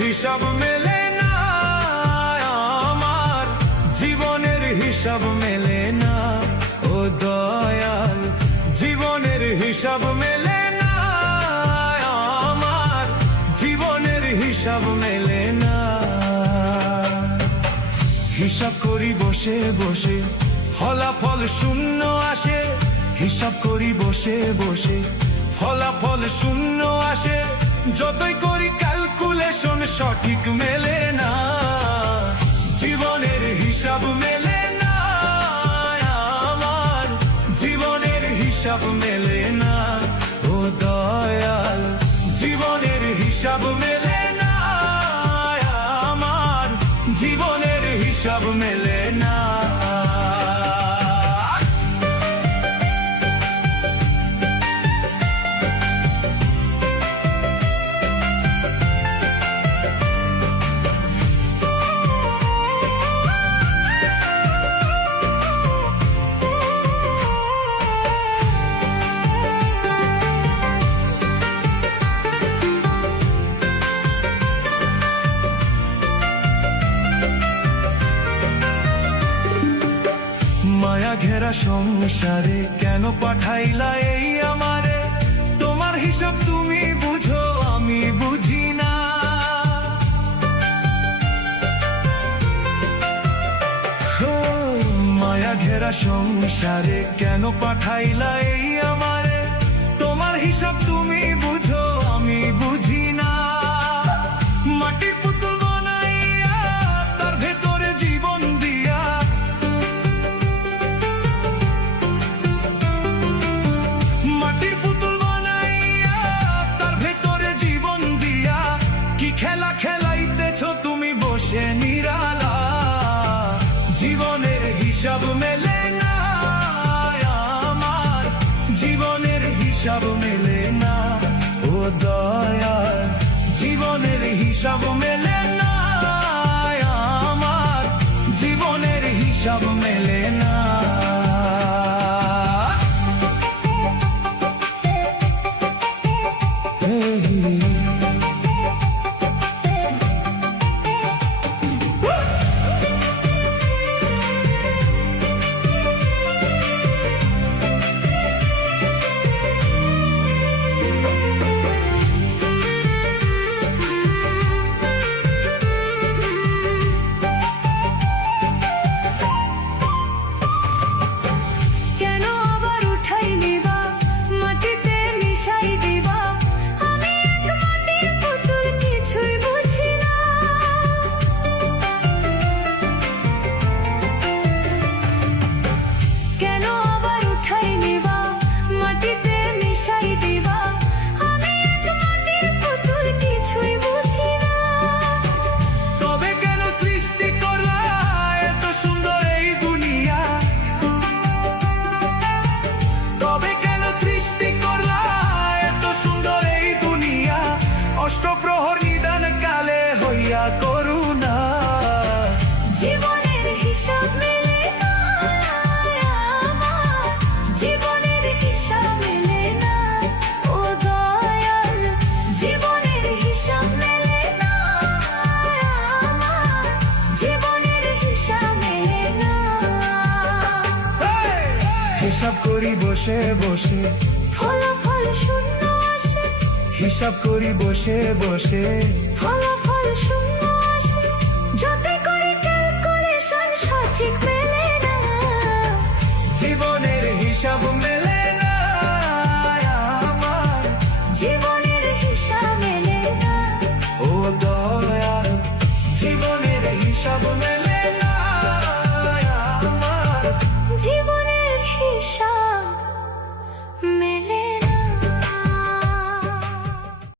হিসাব মেলে না আমার, জীবনের হিসাব মেলে না ও দয়াল, জীবনের হিসাব মেলে না আমার, জীবনের হিসাব মেলে না। হিসাব করি বসে বসে ফলাফল শূন্য আসে, হিসাব করি বসে বসে ফলাফল শূন্য আসে, যতই করি ক্যালকুলেশন সঠিক মেলে না, জীবনের হিসাব মেলে না আমার, জীবনের হিসাব মেলে না ও দয়াল, জীবনের হিসাব মেলে না আমার, জীবনের হিসাব মেলে না। মায়া ঘেরা সংসারে কেন পাঠাইলা এই আমারে, তোমার হিসাব তুমি বুঝো আমি বুঝি না, মায়া ঘেরা সংসারে কেন পাঠাইলা এই আমারে, তোমার হিসাব তুমি বুঝো আমি বুঝি না। মাটির পুতুল বানাইয়া তার ভেতরে জীবন দিয়া, মাটির পুতুল বানাইয়া তার ভেতরে জীবন দিয়া, কি খেলা খেলাইতেছ তুমি বসে নিরালা, জীবনের হিসাব মেলে না আমার, জীবনের হিসাব মেলে না ও দয়াল, জীবনের হিসাব মেলে না আমার, জীবনের হিসাব মেলে না। অষ্টপ্রহর নিদান কালে হইয়া করুণা, জীবনের হিসাব মেলে না আমার, জীবনের হিসাব মেলে না ও দয়াল, জীবনের হিসাব মেলে না আমার, জীবনের হিসাব মেলে না। হিসাব করি বসে বসে ফলাফল শূন্য আসে, হিসাব করি বসে বসে ফলাফল শূন্য আসে, যতই করি ক্যালকুলেশন সঠিক মেলে না, জীবনের হিসাব মেলে না আমার, জীবনের হিসাব মেলে না ও দয়াল, জীবনের হিসাব হিসাব মেলে